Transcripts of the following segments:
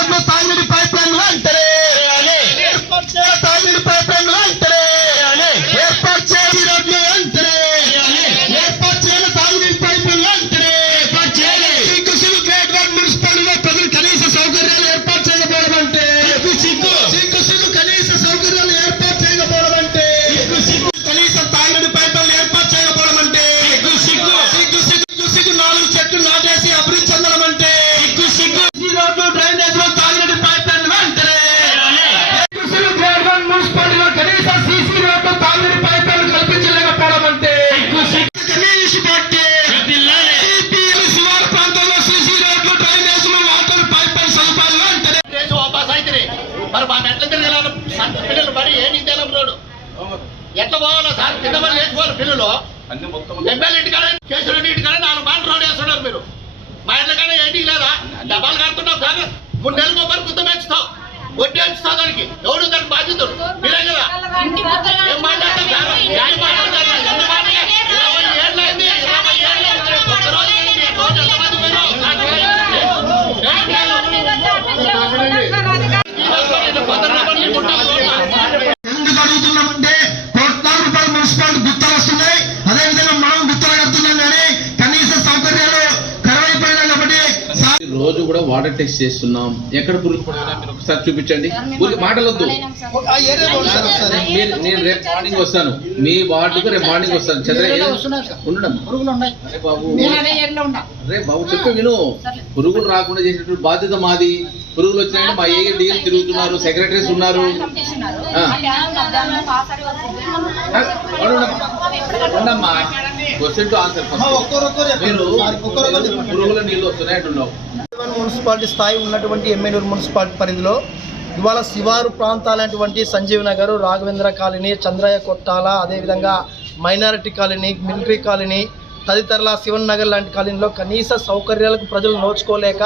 రోడ్లు తాగునీటి పైప్ లైన్లు అంటారే తాగునీటి పైప్ లైన్లు అంటారే ఏర్పాటు చేయాలి రోడ్లు అంటారే ఏర్పాటు చేయాలి తాగునీటి పైప్ లైన్లు అంటారే సిగ్గు గ్రేట్ వన్ మున్సిపాలిటీలో ప్రజలు కనీస సౌకర్యాలు ఏర్పాటు చేయకపోవడం అంటే సిగ్గు కనీస సౌకర్యాలు ఏర్పాటు చేయకపోవడం అంటే కనీస తాగునీటి పైప్ లైన్లు ఏర్పాటు చేయకపోవడం అంటే సిగ్గు 4 చెట్లు నాటేసి అభివృద్ధి చెందడం అంటే రోడ్లు డ్రైనేజ్ లో తాగినట్టు పైప్ లైన్లు అంటారే గ్రేడ్ వన్ మున్సిపాలిటీలో కనీస సీసీ రోడ్లు తాగినట్టు పైప్ లైన్లు కల్పించలేకపోవడం అంటే శివారు ప్రాంతంలో సీసీ రోడ్లు డ్రైనేజ్ వాటర్ పైప్ లైన్ సదుపాయాలు అంటారే మరి మా ఎట్లా తిరగలను పిల్లలు బడి ఏ నిందేలం రోడ్డు ఎట్లా పోవాలో సార్ కింద లేచిపోవాలి పిల్లలు ఎమ్మెల్యే ఇంటికాడ కేసులు ఇంటికాడ 4 మాటలు రోడ్ వేస్తున్నారు మీరు మా ఇంట్లో కానీ ఏంటికి లేదా డబ్బాలు కడుతున్నావు సార్ 3 నెలలు మొబైల్ గుర్తు పెంచుతావు వడ్డీ పెంచుతావు దానికి ఎవరు దానికి బాధ్యతలు మీరే కదా ఏం మాట్లాడతారు సార్ ఏం మాట్లాడతారు ఎంత మాట్లాడారు 20 ఏళ్ళు అయింది 20 ఏళ్ళు ఒక్కరోజు రోజు ఎంతమంది ఎందుకు అడుగుతున్నామంటే ₹1,00,00,000 మున్సిపాలిటీ గుర్తులు వస్తున్నాయి. అదేవిధంగా మనం గుర్తులు కడుతున్నాం కానీ కనీస సౌకర్యాలు కరువైపోయినాయి కాబట్టి రోజు కూడా వాటర్ టెస్ట్ చేస్తున్నాం. ఎక్కడ పురుగు పడుతున్నా మీరు ఒకసారి చూపించండి. మాటలొద్దు. నేను రేపు మార్నింగ్ వస్తాను, మీ వార్డుకు రేపు మార్నింగ్ వస్తాను. ఉండడం రే బాబు చెప్పే విను. పురుగులు రాకుండా చేసినటువంటి బాధ్యత మాది. పురుగులు వచ్చినాయంటే మా ఏఎల్ తిరుగుతున్నారు, సెక్రటరీస్ ఉన్నారు. ఉండమ్మా, క్వశ్చన్ టు ఆన్సర్. మీరు పురుగుల నీళ్ళు వస్తున్నాయంటున్నావు. మున్సిపాలిటీ స్థాయి ఉన్నటువంటి ఎమ్మెల్యూరు మున్సిపాలిటీ పరిధిలో ఇవాళ శివారు ప్రాంతాలైనటువంటి సంజీవ్ నగర్, రాఘవేంద్ర కాలనీ, చంద్రయ్య కొట్టాల, అదేవిధంగా మైనారిటీ కాలనీ, మిలిటరీ కాలనీ తదితరుల శివన్ నగర్ లాంటి కాలనీలో కనీస సౌకర్యాలకు ప్రజలు నోచుకోలేక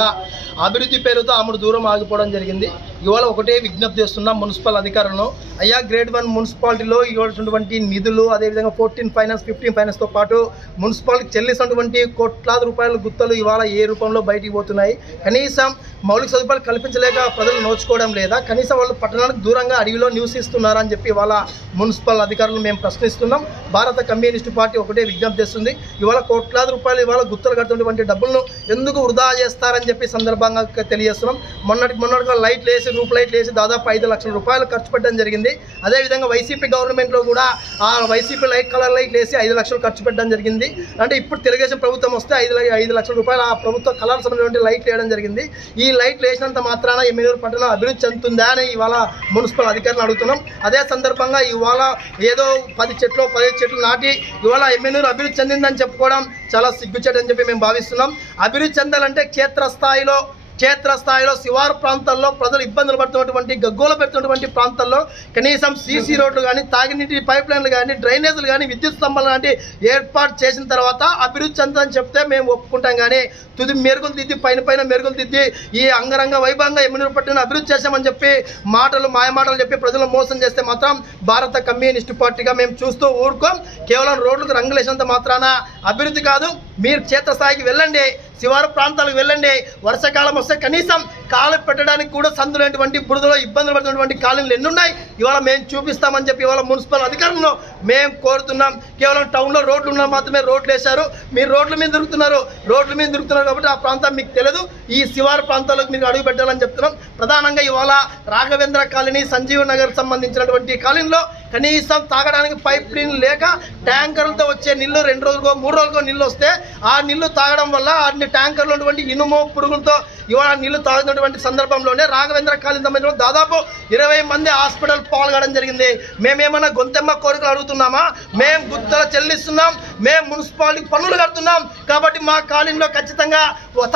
అభివృద్ధి పేరుతో ఆమెడు దూరం ఆగిపోవడం జరిగింది. ఇవాళ ఒకటే విజ్ఞప్తి చేస్తున్నాం మున్సిపల్ అధికారులను. అయ్యా, గ్రేడ్ 1 మున్సిపాలిటీలో ఇవ్వాల్సినటువంటి నిధులు, అదేవిధంగా 14 ఫైనాన్స్ 15 ఫైనాన్స్తో పాటు మున్సిపాలిటీకి చెల్లిస్తున్నటువంటి కోట్లాది రూపాయల గుత్తలు ఇవాళ ఏ రూపంలో బయటికి పోతున్నాయి? కనీసం మౌలిక సదుపాయాలు కల్పించలేక ప్రజలు నోచుకోవడం లేదా? కనీసం వాళ్ళు పట్టణానికి దూరంగా అడవిలో నివసిస్తున్నారని చెప్పి ఇవాళ మున్సిపల్ అధికారులను మేము ప్రశ్నిస్తున్నాం. భారత కమ్యూనిస్టు పార్టీ ఒకటే విజ్ఞప్తి చేస్తుంది. ఇవాళ కోట్లాది రూపాయలు ఇవాళ గుత్తలు కడుతున్నటువంటి డబ్బులను ఎందుకు వృధా చేస్తారని చెప్పి సందర్భంగా తెలియజేస్తున్నాం. మొన్నటిగా లైట్లు వేసి, రూప్ లైట్లు వేసి దాదాపు 5 లక్షల రూపాయలు ఖర్చు పెట్టడం జరిగింది. అదేవిధంగా వైసీపీ గవర్నమెంట్లో కూడా ఆ వైసీపీ లైట్ కలర్ లైట్లు వేసి 5 లక్షలు ఖర్చు పెట్టడం జరిగింది. అంటే ఇప్పుడు తెలుగుదేశం ప్రభుత్వం వస్తే 5 లక్షల రూపాయలు ఆ ప్రభుత్వ కలర్స్ ఉన్నటువంటి లైట్లు వేయడం జరిగింది. ఈ లైట్లు వేసినంత మాత్రాన ఎమ్మెల్యూరు పట్టణం అభివృద్ధి చెందుతుందా అని ఇవాళ మున్సిపల్ అధికారులను అడుగుతున్నాం. అదే సందర్భంగా ఇవాళ ఏదో 10 చెట్లు నాటి ఇవాళ ఎమ్మెల్యూరు అభివృద్ధి చెందిందని చెప్పుకోవడం చాలా సిగ్గుచేటని చెప్పి మేము భావిస్తున్నాం. అభివృద్ధి చెందాలంటే క్షేత్రస్థాయిలో శివారు ప్రాంతాల్లో ప్రజలు ఇబ్బందులు పడుతున్నటువంటి, గగ్గోలు పెడుతున్నటువంటి ప్రాంతాల్లో కనీసం సీసీ రోడ్లు కానీ, తాగినీటి పైప్ లైన్లు కానీ, డ్రైనేజీలు కానీ, విద్యుత్ స్తంభాలు లాంటి ఏర్పాటు చేసిన తర్వాత అభివృద్ధి చెందని చెప్తే మేము ఒప్పుకుంటాం. కానీ తుది మెరుగులు దిద్ది, పైన మెరుగులు దిద్ది ఈ అంగరంగ వైభవంగా ఎమ్మెల్యూరు పట్టణం అభివృద్ధి చేశామని చెప్పి మాయమాటలు చెప్పి ప్రజలు మోసం చేస్తే మాత్రం భారత కమ్యూనిస్టు పార్టీగా మేము చూస్తూ ఊరుకోం. కేవలం రోడ్లకు రంగులేసినంత మాత్రాన అభివృద్ధి కాదు. మీరు క్షేత్రస్థాయికి వెళ్ళండి, శివారు ప్రాంతాలకు వెళ్ళండి. వర్షాకాలం వస్తే కనీసం కాలు పెట్టడానికి కూడా సందులేటువంటి బురదలో ఇబ్బందులు పడుతున్నటువంటి కాలనీలు ఎన్నున్నాయి ఇవాళ మేము చూపిస్తామని చెప్పి ఇవాళ మున్సిపల్ అధికారులను మేము కోరుతున్నాం. కేవలం టౌన్లో రోడ్లు ఉన్నా మాత్రమే రోడ్లు వేశారు. మీరు రోడ్ల మీద తిరుగుతున్నారు కాబట్టి ఆ ప్రాంతం మీకు తెలియదు. ఈ శివారు ప్రాంతాలకు మీరు అడుగు పెట్టాలని చెప్తున్నాం. ప్రధానంగా ఇవాళ రాఘవేంద్ర కాలనీ, సంజీవ్ నగర్ సంబంధించినటువంటి కాలనీలో కనీసం తాగడానికి పైప్ లైన్ లేక ట్యాంకర్లతో వచ్చే నీళ్లు 2 రోజులకో 3 రోజులకో నీళ్ళు వస్తే ఆ నీళ్లు తాగడం వల్ల అన్ని ట్యాంకర్లు ఉన్నటువంటి ఇనుము పురుగులతో ఇవాళ నీళ్లు తాగుతున్నటువంటి సందర్భంలోనే రాఘవేంద్ర కాలనీ సంబంధించిన దాదాపు 20 మంది హాస్పిటల్ పాల్గొనడం జరిగింది. మేమేమన్నా గొంతెమ్మ కోరికలు అడుగుతున్నామా? మేము గుత్తలు చెల్లిస్తున్నాం, మేము మున్సిపాలిటీ పన్నులు కడుతున్నాం. కాబట్టి మా కాలనీలో ఖచ్చితంగా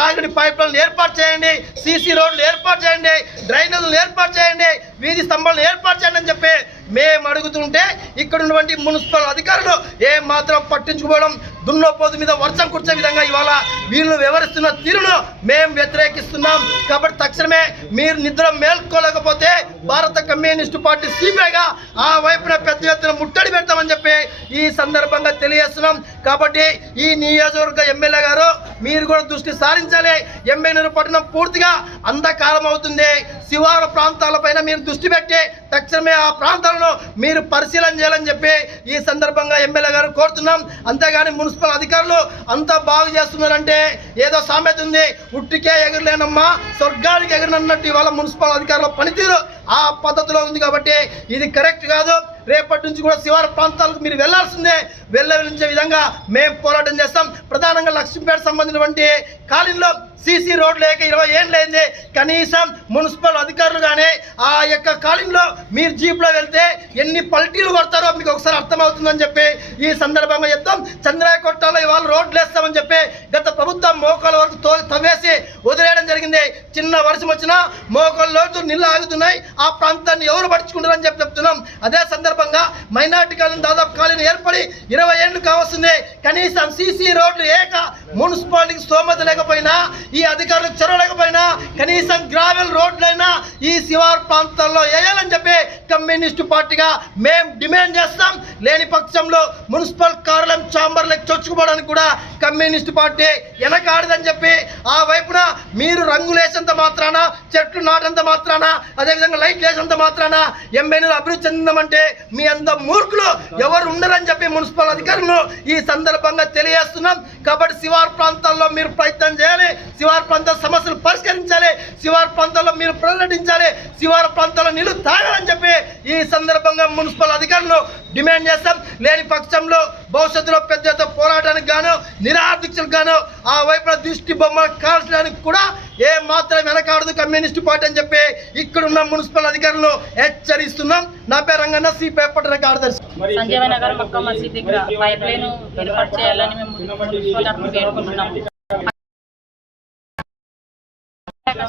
తాగిడి పైప్ లైన్లు ఏర్పాటు చేయండి, సీసీ రోడ్లు ఏర్పాటు చేయండి, డ్రైనేజీలు ఏర్పాటు చేయండి, వీధి స్తంభాలను ఏర్పాటు చేయండి అని చెప్పి మేము అడుగుతుంటే ఇక్కడ ఉన్నటువంటి మున్సిపల్ అధికారులు ఏం మాత్రం పట్టించుకోవడం, దున్నపోతు మీద వర్షం కుర్చే విధంగా ఇవాళ వీళ్ళు వ్యవహరిస్తున్న తీరును మేము వ్యతిరేకిస్తున్నాం. కాబట్టి తక్షణమే మీరు నిద్ర మేల్కోలేకపోతే భారత కమ్యూనిస్టు పార్టీ సిపిఐగా ఆ వైపున పెద్ద ఎత్తున ముట్టడి పెడతామని చెప్పి ఈ సందర్భంగా తెలియజేస్తున్నాం. కాబట్టి ఈ నియోజకవర్గ ఎమ్మెల్యే గారు మీరు కూడా దృష్టి సారించాలి. ఎమ్మెల్యేలు పట్టణం పూర్తిగా అంధకారం అవుతుంది. శివారు ప్రాంతాలపైన మీరు దృష్టి పెట్టి తక్షణమే ఆ ప్రాంతాలను మీరు పరిశీలన చేయాలని చెప్పి ఈ సందర్భంగా ఎమ్మెల్యే గారు కోరుతున్నాం. అంతేగాని మున్సిపల్ అధికారులు అంతా బాగు చేస్తున్నారంటే ఏదో సామెత ఉంది, ఉట్టికే ఎగరలేనమ్మా స్వర్గానికి ఎగరనన్నట్టు ఇవాళ మున్సిపల్ అధికారుల పనితీరు ఆ పద్ధతిలో ఉంది. కాబట్టి ఇది కరెక్ట్ కాదు. రేపటి నుంచి కూడా శివారు ప్రాంతాలకు మీరు వెళ్లాల్సిందే. వెళ్ళే విధంగా మేము పోరాటం చేస్తాం. ప్రధానంగా లక్ష్మీపేట సంబంధించినటువంటి కాలనీలో సీసీ రోడ్లు లేక 20 ఏళ్ళు అయింది. కనీసం మున్సిపల్ అధికారులు కానీ ఆ యొక్క కాలనీలో మీరు జీప్లో వెళ్తే ఎన్ని పల్టీలు కొడతారో మీకు ఒకసారి అర్థమవుతుందని చెప్పి ఈ సందర్భంగా చెప్తాం. చంద్రాయ కొట్టాలో ఇవాళ రోడ్లు వేస్తామని చెప్పి గత ప్రభుత్వం మోకాల వరకు తవ్వేసి వదిలేయడం జరిగింది. చిన్న వర్షం వచ్చినా మోకాల లోతు నీళ్ళు ఆగుతున్నాయి. ఆ ప్రాంతాన్ని ఎవరు పట్టించుకుంటారని చెప్పి చెప్తున్నాం. అదే సందర్భంగా మైనార్టీ కాలనీ దాదాపు కాలనీ ఏర్పడి 20 ఏళ్ళు కావస్తుంది. కనీసం సీసీ రోడ్లు ఏక మున్సిపాలిటీకి స్తోమత లేకపోయినా, ఈ అధికారులకు చొరవ లేకపోయినా కనీసం గ్రావెల్ రోడ్లైనా ఈ శివారు ప్రాంతాల్లో వేయాలని చెప్పి కమ్యూనిస్టు పార్టీగా మేము డిమాండ్ చేస్తాం. లేని పక్షంలో మున్సిపల్ కార్యాలయం ఛాంబర్లకు చొచ్చుకుపోవడానికి కూడా కమ్యూనిస్టు పార్టీ వెనకాడదని చెప్పి ఆ వైపున మీరు రంగులేసేంత మాత్రాన, చెట్లు నాటంత మాత్రాన, అదేవిధంగా లైట్ వేసేంత మాత్రాన ఎమ్మెల్యేలు అభివృద్ధి చెందామంటే మీ అంత మూర్ఖులు ఎవరు ఉండరని చెప్పి మున్సిపల్ అధికారులను ఈ సందర్భంగా తెలియజేస్తున్నాం. కాబట్టి శివారు ప్రాంతాల్లో మీరు ప్రయత్నం చేయాలి. శివారు ప్రాంత సమస్యలు పరిష్కరించాలి. శివారు ప్రాంతాల్లో మీరు పర్యటించాలి. శివారు ప్రాంతాల్లో నీళ్లు తాగాలని చెప్పి ఈ సందర్భంగా మున్సిపల్ అధికారులను డిమాండ్ చేస్తాం. లేని పక్షంలో భవిష్యత్తులో పెద్ద ఎత్తున పోరాటానికి గాను, నిరాదీక్షలకు గాను ఆ వైపున దృష్టి బొమ్మలు కాల్చడానికి కూడా ఏ మాత్రం వెనకాడదు కమ్యూనిస్టు పార్టీ అని చెప్పి ఇక్కడున్న మున్సిపల్ అధికారులను హెచ్చరిస్తున్నాం. నా పేరు రంగన్న, సిపిఐ పట్టణ కార్యదర్శి. సంజీవ నగర్ మక్కా మసీద్ దగ్గర పైప్ లైన్ ఏర్పాటు చేయాలని మేము మున్సిపల్ తరఫున వేడుకుంటున్నాం.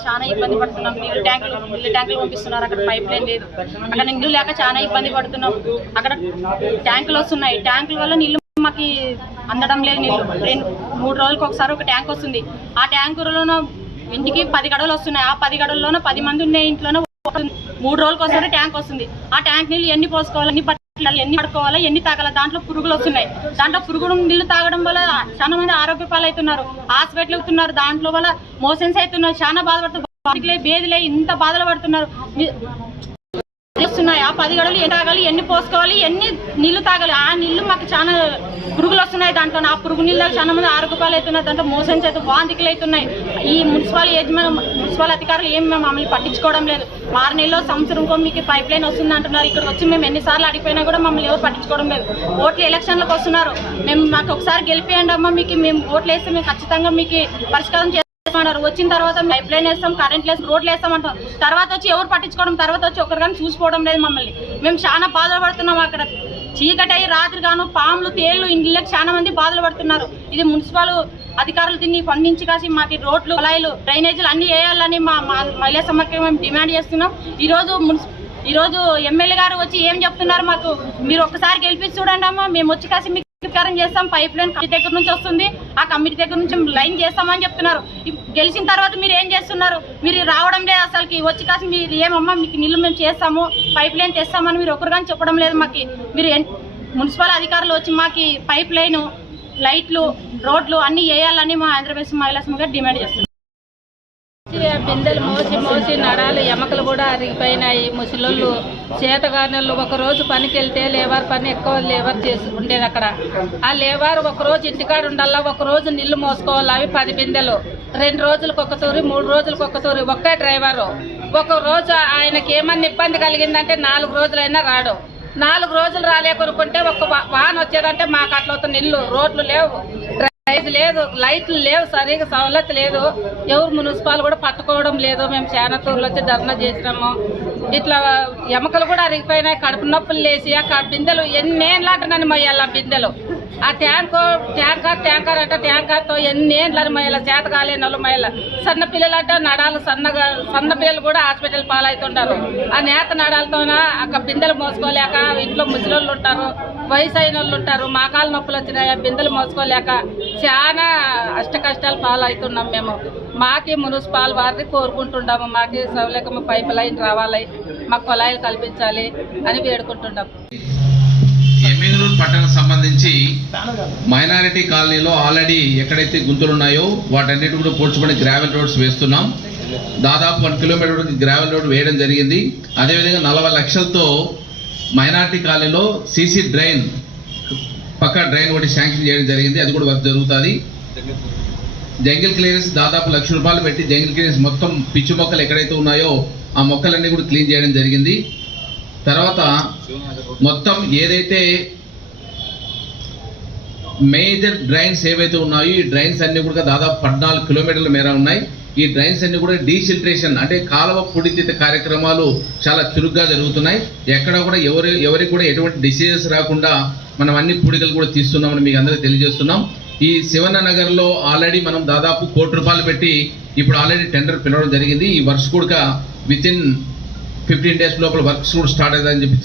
చాలా ఇబ్బంది పడుతున్నాం. నీళ్ళు ట్యాంకులు పంపిస్తున్నారు, అక్కడ పైప్ లైన్ లేదు. అక్కడ నీళ్ళు లేక చాలా ఇబ్బంది పడుతున్నాం. అక్కడ ట్యాంకులు వస్తున్నాయి, ట్యాంకుల వల్ల నీళ్ళు మాకు అందడం లేదు. నీళ్ళు 2-3 రోజులకు ఒకసారి ఒక ట్యాంక్ వస్తుంది. ఆ ట్యాంకులోనూ ఇంటికి 10 గడవలు వస్తున్నాయి. ఆ 10 గడవల్లోనూ 10 మంది ఉండే ఇంట్లోనూ 3 రోజులకు ఒకసారి ట్యాంక్ వస్తుంది. ఆ ట్యాంక్ నీళ్ళు ఎన్ని పోసుకోవాలి, ఎన్ని పడుకోవాలా, ఎన్ని తాగాల, దాంట్లో పురుగులు వస్తున్నాయి. దాంట్లో పురుగులు నీళ్లు తాగడం వల్ల చాలా మంది ఆరోగ్య పాలవుతున్నారు, హాస్పిటల్ అవుతున్నారు. దాంట్లో వల్ల మోషన్స్ అవుతున్నారు, చాలా బాధపడుతున్నారు. బేదిలే ఇంత బాధలు పడుతున్నారు. వస్తున్నాయి ఆ 10 గడలు ఎన్ని తాగాలి, ఎన్ని పోసుకోవాలి, ఎన్ని నీళ్లు తాగాలి. ఆ నీళ్లు మాకు చాలా పురుగులు వస్తున్నాయి. దాంట్లో ఆ పురుగు నీళ్ళు చాలా మంది ఆరోగ్య పాలవుతున్నారు. దాంట్లో మోషన్స్ అయితే వాంతికలు అవుతున్నాయి. ఈ మున్సిపల్ అధికారులు ఏం మమ్మల్ని పట్టించుకోవడం లేదు. 6 నెలల్లో సంవత్సరంకో మీకు పైప్ లైన్ వస్తుంది అంటున్నారు. ఇక్కడ వచ్చి మేము ఎన్నిసార్లు అడిగిపోయినా కూడా మమ్మల్ని ఎవరు పట్టించుకోవడం లేదు. ఓట్లు ఎలక్షన్లకు వస్తున్నారు. మాకు ఒకసారి గెలిపియండి అమ్మా, మీకు మేము ఓట్లు వేస్తే మేము ఖచ్చితంగా మీకు పరిష్కారం చేస్తామన్నారు. వచ్చిన తర్వాత పైప్ లైన్ వేస్తాం, కరెంట్ వేస్తాం, రోడ్లు వేస్తాం అంటాం. తర్వాత వచ్చి ఎవరు పట్టించుకోవడం, తర్వాత వచ్చి ఒకరు కానీ చూసుకోవడం లేదు మమ్మల్ని. మేము చాలా బాధలు పడుతున్నాం. అక్కడ చీకటి అయ్యి రాత్రి గాను పాములు, తేళ్లు ఇండ్లకు చాలా మంది బాధలు పడుతున్నారు. ఇది మున్సిపల్ అధికారులు దీన్ని పండించి కాసి మాకు రోడ్లు, కుళాయిలు, డ్రైనేజీలు అన్ని వేయాలని మా మహిళా సమాఖ్య మేము డిమాండ్ చేస్తున్నాం. ఈరోజు ఎమ్మెల్యే గారు వచ్చి ఏం చెప్తున్నారు, మాకు మీరు ఒక్కసారి గెలిపించి చూడండి అమ్మా, మేము వచ్చి కాసి మీకు పరిష్కారం చేస్తాం. పైప్ లైన్ కమిటీ దగ్గర నుంచి వస్తుంది, ఆ కమిటీ దగ్గర నుంచి లైన్ చేస్తామని చెప్తున్నారు. గెలిచిన తర్వాత మీరు ఏం చేస్తున్నారు? మీరు రావడం లేదు అసలుకి. వచ్చి కాసి మీరు ఏమమ్మా మీకు నీళ్ళు మేము చేస్తాము, పైప్ లైన్ తెస్తామని మీరు ఒకరు కానీ చెప్పడం లేదు మాకు. మీరు మున్సిపల్ అధికారులు వచ్చి మాకు పైప్ లైన్, లైట్లు, రోడ్లు అన్నీ వేయాలని మా ఆంధ్రప్రదేశ్ మహిళా సంఘం డిమాండ్ చేస్తున్నారు. బిందెలు మోసి నడాలు ఎమకలు కూడా అరిగిపోయినాయి. ముసలోళ్ళు, చేతగానోళ్ళు ఒకరోజు పనికి వెళ్తే లేబర్ పని ఎక్కువ లేబర్ చేసి ఉండేది. అక్కడ ఆ లేబర్ ఒకరోజు ఇంటికాడ ఉండాలా, ఒకరోజు నీళ్లు మోసుకోవాలి. అవి 10 బిందెలు 2 రోజులకు ఒక తూరి, 3 రోజులకు ఒక తూరి. ఒకే డ్రైవరు ఒక రోజు ఆయనకి ఏమన్నా ఇబ్బంది కలిగిందంటే 4 రోజులైనా రాడు. 4 రోజులు రాలేకొనుకుంటే ఒక వాన వచ్చేదంటే మాకు అట్లా అవుతుంది. ఇల్లు, రోడ్లు లేవు, డ్రైనేజ్ లేదు, లైట్లు లేవు, సరిగా సౌలత్ లేదు. ఎవరు మున్సిపాల్ కూడా పట్టుకోవడం లేదు. మేము చాలా తూర్లు వచ్చి ధర్నా చేసినాము. ఇట్లా ఎముకలు కూడా అరిగిపోయినాయి, కడుపు నొప్పులు లేచి ఆ బిందెలు ఎన్నేళ్ళంటున్నాను మొయ్యాలి. ఆ బిందెలు ఆ ట్యాంకర్ అంటే ట్యాంకర్తో ఎన్నేళ్ళని మొయ్యాలి. చేత కాలేని వాళ్ళు మొయ్యాలి. సన్న పిల్లలు అంటే నడాలు సన్న పిల్లలు కూడా హాస్పిటల్ పాలవుతుంటారు. ఆ నేత నడాలతోన ఆ బిందెలు మోసుకోలేక ఇంట్లో ముసలోళ్ళు ఉంటారు, వయసు అయిన వాళ్ళు ఉంటారు. మోకాలు నొప్పులు వచ్చినాయి, ఆ బిందెలు మోసుకోలేక చాలా కష్టాలు పాలవుతున్నాం మేము. మాకి మున్సిపాల్ వారిని కోరుకుంటున్నాము, మాకి సౌలకము పైప్ లైన్ రావాలి, మాకు కుళాయిలు కల్పించాలి అని వేడుకుంటున్నాం. పట్టణం సంబంధించి మైనారిటీ కాలనీలో ఆల్రెడీ ఎక్కడైతే గుంతలు ఉన్నాయో వాటన్నిటి కూడా పూడ్చుకొని గ్రావెల్ రోడ్స్ వేస్తున్నాం. దాదాపు 1 కిలోమీటర్ గ్రావెల్ రోడ్ వేయడం జరిగింది. అదేవిధంగా 40 లక్షలతో మైనారిటీ కాలనీలో సీసీ డ్రైన్ పక్కా డ్రైన్ ఒకటి శాంక్షన్ చేయడం జరిగింది. అది కూడా వర్క్ జరుగుతుంది. జంగిల్ క్లియరెన్స్ దాదాపు ₹1,00,000 పెట్టి జంగిల్ క్లియరెన్స్ మొత్తం పిచ్చి మొక్కలు ఎక్కడైతే ఉన్నాయో ఆ మొక్కలన్నీ కూడా క్లీన్ చేయడం జరిగింది. తర్వాత మొత్తం ఏదైతే మేజర్ డ్రైన్స్ ఏవైతే ఉన్నాయో ఈ డ్రైన్స్ అన్ని కూడా దాదాపు 14 కిలోమీటర్ల మేర ఉన్నాయి. ఈ డ్రైన్స్ అన్ని కూడా డీసిల్ట్రేషన్ అంటే కాలువ పుడితీత కార్యక్రమాలు చాలా చురుగ్గా జరుగుతున్నాయి. ఎక్కడ కూడా ఎవరికి కూడా ఎటువంటి డిసీజెస్ రాకుండా మనం అన్ని పూడికలు కూడా తీస్తున్నామని మీకు అందరికీ తెలియజేస్తున్నాం. ఈ శివన్న నగర్లో ఆల్రెడీ మనం దాదాపు ₹1,00,00,000 పెట్టి ఇప్పుడు ఆల్రెడీ టెండర్ పిలవడం జరిగింది. ఈ వర్క్స్ కూడా వితిన్ 15 days లోపల వర్క్స్ కూడా స్టార్ట్ అవుతాయని చెప్పి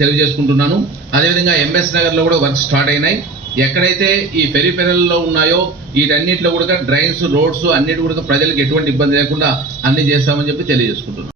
తెలియజేసుకుంటున్నాను. అదేవిధంగా ఎంఎస్ నగర్లో కూడా వర్క్స్ స్టార్ట్ అయినాయి. ఎక్కడైతే ఈ పెరిఫెరల్లో ఉన్నాయో వీటన్నిటిలో కూడా డ్రైన్స్ రోడ్స్ అన్నిటి కూడా ప్రజలకు ఎటువంటి ఇబ్బంది లేకుండా అన్ని చేస్తామని చెప్పి తెలియజేసుకుంటున్నాం.